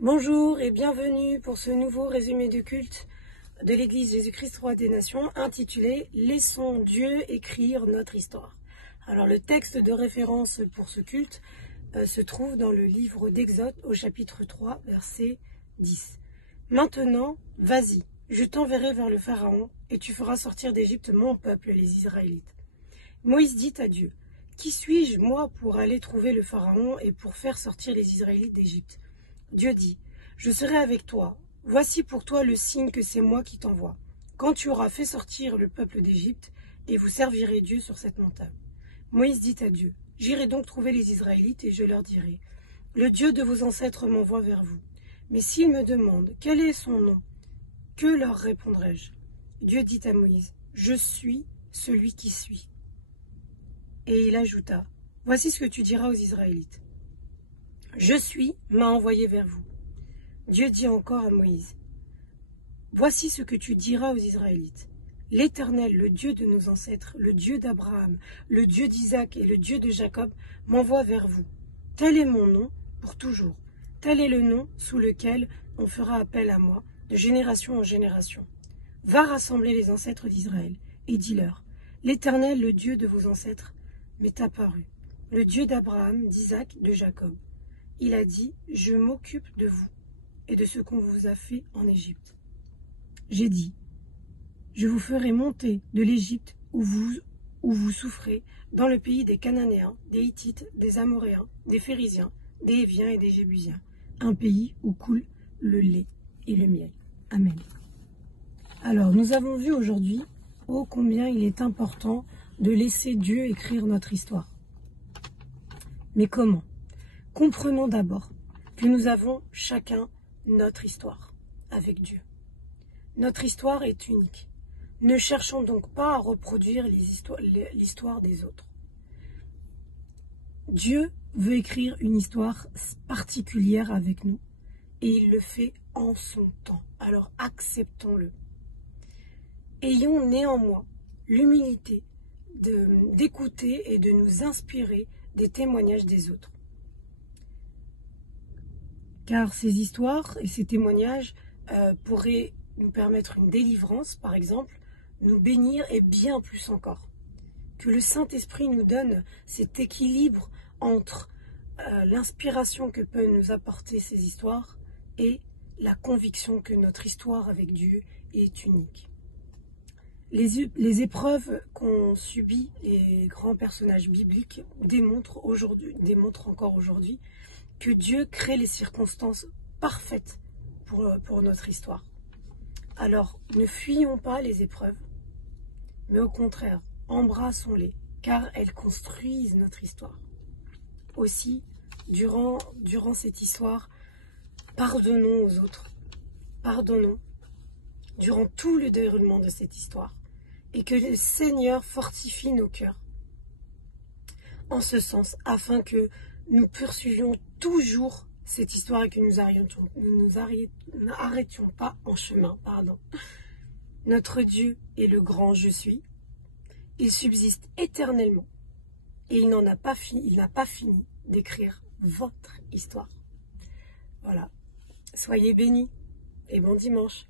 Bonjour et bienvenue pour ce nouveau résumé de culte de l'Église Jésus-Christ Roi des Nations intitulé « Laissons Dieu écrire notre histoire ». Alors le texte de référence pour ce culte se trouve dans le livre d'Exode au chapitre 3, verset 10. « Maintenant, vas-y, je t'enverrai vers le Pharaon et tu feras sortir d'Égypte mon peuple, les Israélites. » Moïse dit à Dieu, « Qui suis-je, moi, pour aller trouver le Pharaon et pour faire sortir les Israélites d'Égypte ?» Dieu dit, « Je serai avec toi. Voici pour toi le signe que c'est moi qui t'envoie. Quand tu auras fait sortir le peuple d'Égypte, et vous servirez Dieu sur cette montagne. » Moïse dit à Dieu, « J'irai donc trouver les Israélites et je leur dirai, « Le Dieu de vos ancêtres m'envoie vers vous. Mais s'ils me demandent, quel est son nom, que leur répondrai-je » Dieu dit à Moïse, « Je suis celui qui suis. » Et il ajouta, « Voici ce que tu diras aux Israélites. Je suis m'a envoyé vers vous. » Dieu dit encore à Moïse, « Voici ce que tu diras aux Israélites. L'Éternel, le Dieu de nos ancêtres, le Dieu d'Abraham, le Dieu d'Isaac et le Dieu de Jacob, m'envoie vers vous. Tel est mon nom pour toujours. Tel est le nom sous lequel on fera appel à moi, de génération en génération. Va rassembler les ancêtres d'Israël, et dis-leur, l'Éternel, le Dieu de vos ancêtres, m'est apparu, le Dieu d'Abraham, d'Isaac, de Jacob. Il a dit, je m'occupe de vous et de ce qu'on vous a fait en Égypte. J'ai dit, je vous ferai monter de l'Égypte où vous souffrez, dans le pays des Cananéens, des Hittites, des Amoréens, des Phéryziens, des Héviens et des Jébusiens, un pays où coule le lait et le miel. Amen. Alors, nous avons vu aujourd'hui, ô combien il est important de laisser Dieu écrire notre histoire. Mais comment ? Comprenons d'abord que nous avons chacun notre histoire avec Dieu. Notre histoire est unique. Ne cherchons donc pas à reproduire l'histoire des autres. Dieu veut écrire une histoire particulière avec nous et il le fait en son temps. Alors acceptons-le. Ayons néanmoins l'humilité d'écouter et de nous inspirer des témoignages des autres. Car ces histoires et ces témoignages pourraient nous permettre une délivrance, par exemple, nous bénir et bien plus encore. Que le Saint-Esprit nous donne cet équilibre entre l'inspiration que peuvent nous apporter ces histoires et la conviction que notre histoire avec Dieu est unique. Les épreuves qu'ont subies les grands personnages bibliques démontrent encore aujourd'hui que Dieu crée les circonstances parfaites pour notre histoire. Alors, ne fuyons pas les épreuves, mais au contraire, embrassons-les, car elles construisent notre histoire. Aussi, durant cette histoire, pardonnons aux autres, pardonnons durant tout le déroulement de cette histoire, et que le Seigneur fortifie nos cœurs en ce sens, afin que nous poursuivions toujours cette histoire et que nous n'arrêtions pas en chemin. Notre Dieu est le grand je suis. Il subsiste éternellement et il n'a pas fini d'écrire votre histoire. Voilà. Soyez bénis et bon dimanche.